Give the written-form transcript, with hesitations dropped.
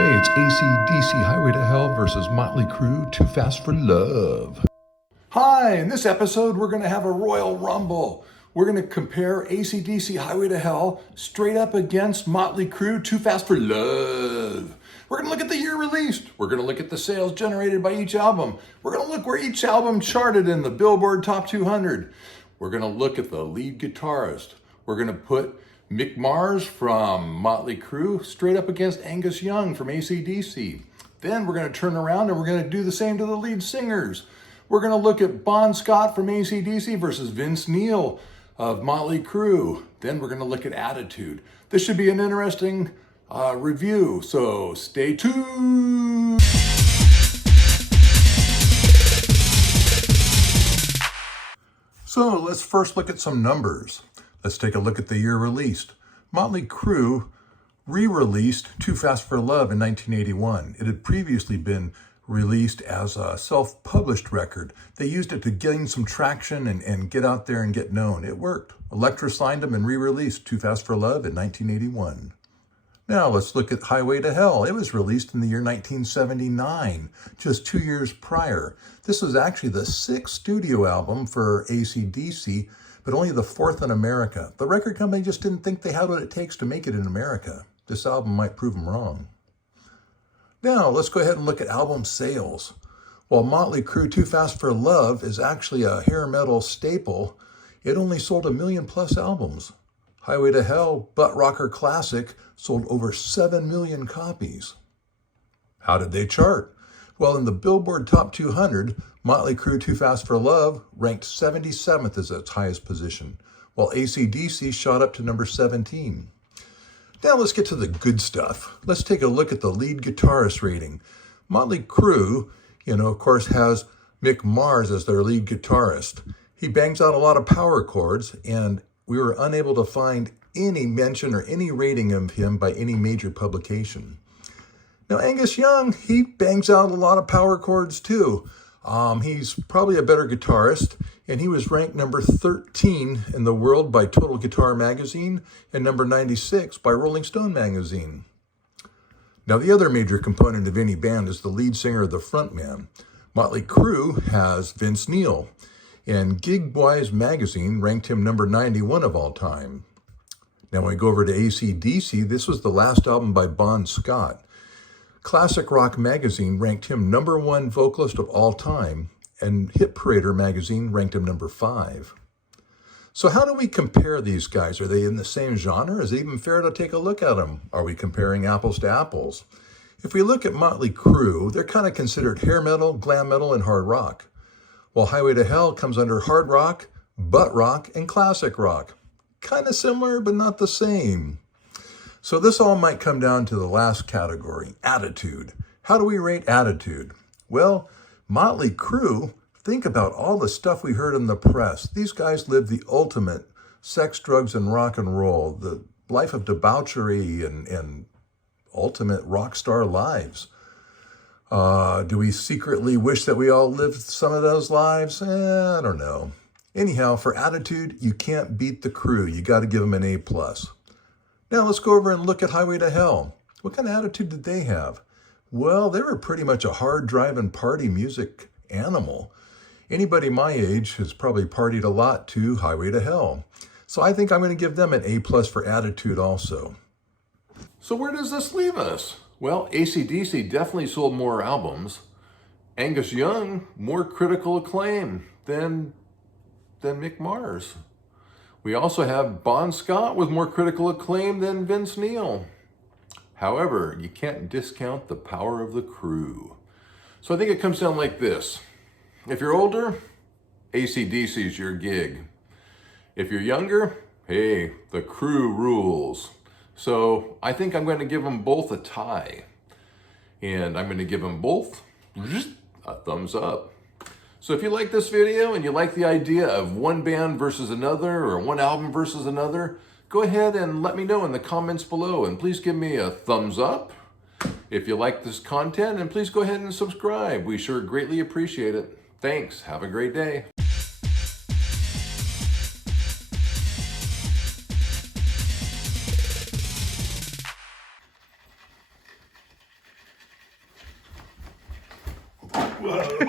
Today it's AC/DC Highway to Hell versus Mötley Crüe, Too Fast for Love. Hi, in this episode we're going to have a Royal Rumble. We're going to compare AC/DC Highway to Hell straight up against Mötley Crüe, Too Fast for Love. We're going to look at the year released. We're going to look at the sales generated by each album. We're going to look where each album charted in the Billboard Top 200. We're going to look at the lead guitarist. We're going to put Mick Mars from Mötley Crüe straight up against Angus Young from AC/DC. Then we're going to turn around and we're going to do the same to the lead singers. We're going to look at Bon Scott from AC/DC versus Vince Neil of Mötley Crüe. Then we're going to look at attitude. This should be an interesting review, so stay tuned. So let's first look at some numbers. Let's take a look at the year released. Mötley Crüe re-released Too Fast for Love in 1981. It had previously been released as a self-published record. They used it to gain some traction and get out there and get known. It worked. Elektra signed them and re-released Too Fast for Love in 1981. Now let's look at Highway to Hell. It was released in the year 1979, just 2 years prior. This was actually the 6th studio album for AC/DC, but only the 4th in America. The record company just didn't think they had what it takes to make it in America. This album might prove them wrong. Now, let's go ahead and look at album sales. While Mötley Crüe Too Fast for Love is actually a hair metal staple, it only sold 1 million+ albums. Highway to Hell, Butt Rocker Classic, sold over 7 million copies. How did they chart? Well, in the Billboard Top 200, Mötley Crüe Too Fast for Love ranked 77th as its highest position, while AC/DC shot up to number 17. Now let's get to the good stuff. Let's take a look at the lead guitarist rating. Mötley Crüe, of course, has Mick Mars as their lead guitarist. He bangs out a lot of power chords, and we were unable to find any mention or any rating of him by any major publication. Now, Angus Young, he bangs out a lot of power chords too. He's probably a better guitarist, and he was ranked number 13 in the world by Total Guitar Magazine and number 96 by Rolling Stone Magazine. Now, the other major component of any band is the lead singer or the frontman. Mötley Crüe has Vince Neil, and Gigwise Magazine ranked him number 91 of all time. Now, when we go over to AC/DC, this was the last album by Bon Scott. Classic Rock Magazine ranked him number 1 vocalist of all time, and Hit Parader Magazine ranked him number 5. So how do we compare these guys? Are they in the same genre? Is it even fair to take a look at them? Are we comparing apples to apples? If we look at Mötley Crüe, they're kind of considered hair metal, glam metal, and hard rock, while Highway to Hell comes under hard rock, butt rock, and classic rock. Kind of similar, but not the same. So this all might come down to the last category, attitude. How do we rate attitude? Well, Mötley Crüe, think about all the stuff we heard in the press. These guys lived the ultimate sex, drugs, and rock and roll, the life of debauchery and ultimate rock star lives. Do we secretly wish that we all lived some of those lives? I don't know. Anyhow, for attitude, you can't beat the Crüe. You got to give them an A+. Now let's go over and look at Highway to Hell. What kind of attitude did they have? Well, they were pretty much a hard-driving party music animal. Anybody my age has probably partied a lot to Highway to Hell. So I think I'm going to give them an A+ for attitude also. So where does this leave us? Well, AC/DC definitely sold more albums. Angus Young, more critical acclaim than Mick Mars. We also have Bon Scott with more critical acclaim than Vince Neil. However, you can't discount the power of the Crüe. So I think it comes down like this. If you're older, AC/DC's your gig. If you're younger, hey, the Crüe rules. So I think I'm going to give them both a tie. And I'm going to give them both a thumbs up. So if you like this video and you like the idea of one band versus another or one album versus another, go ahead and let me know in the comments below, and please give me a thumbs up if you like this content, and please go ahead and subscribe. We sure greatly appreciate it. Thanks. Have a great day. Whoa.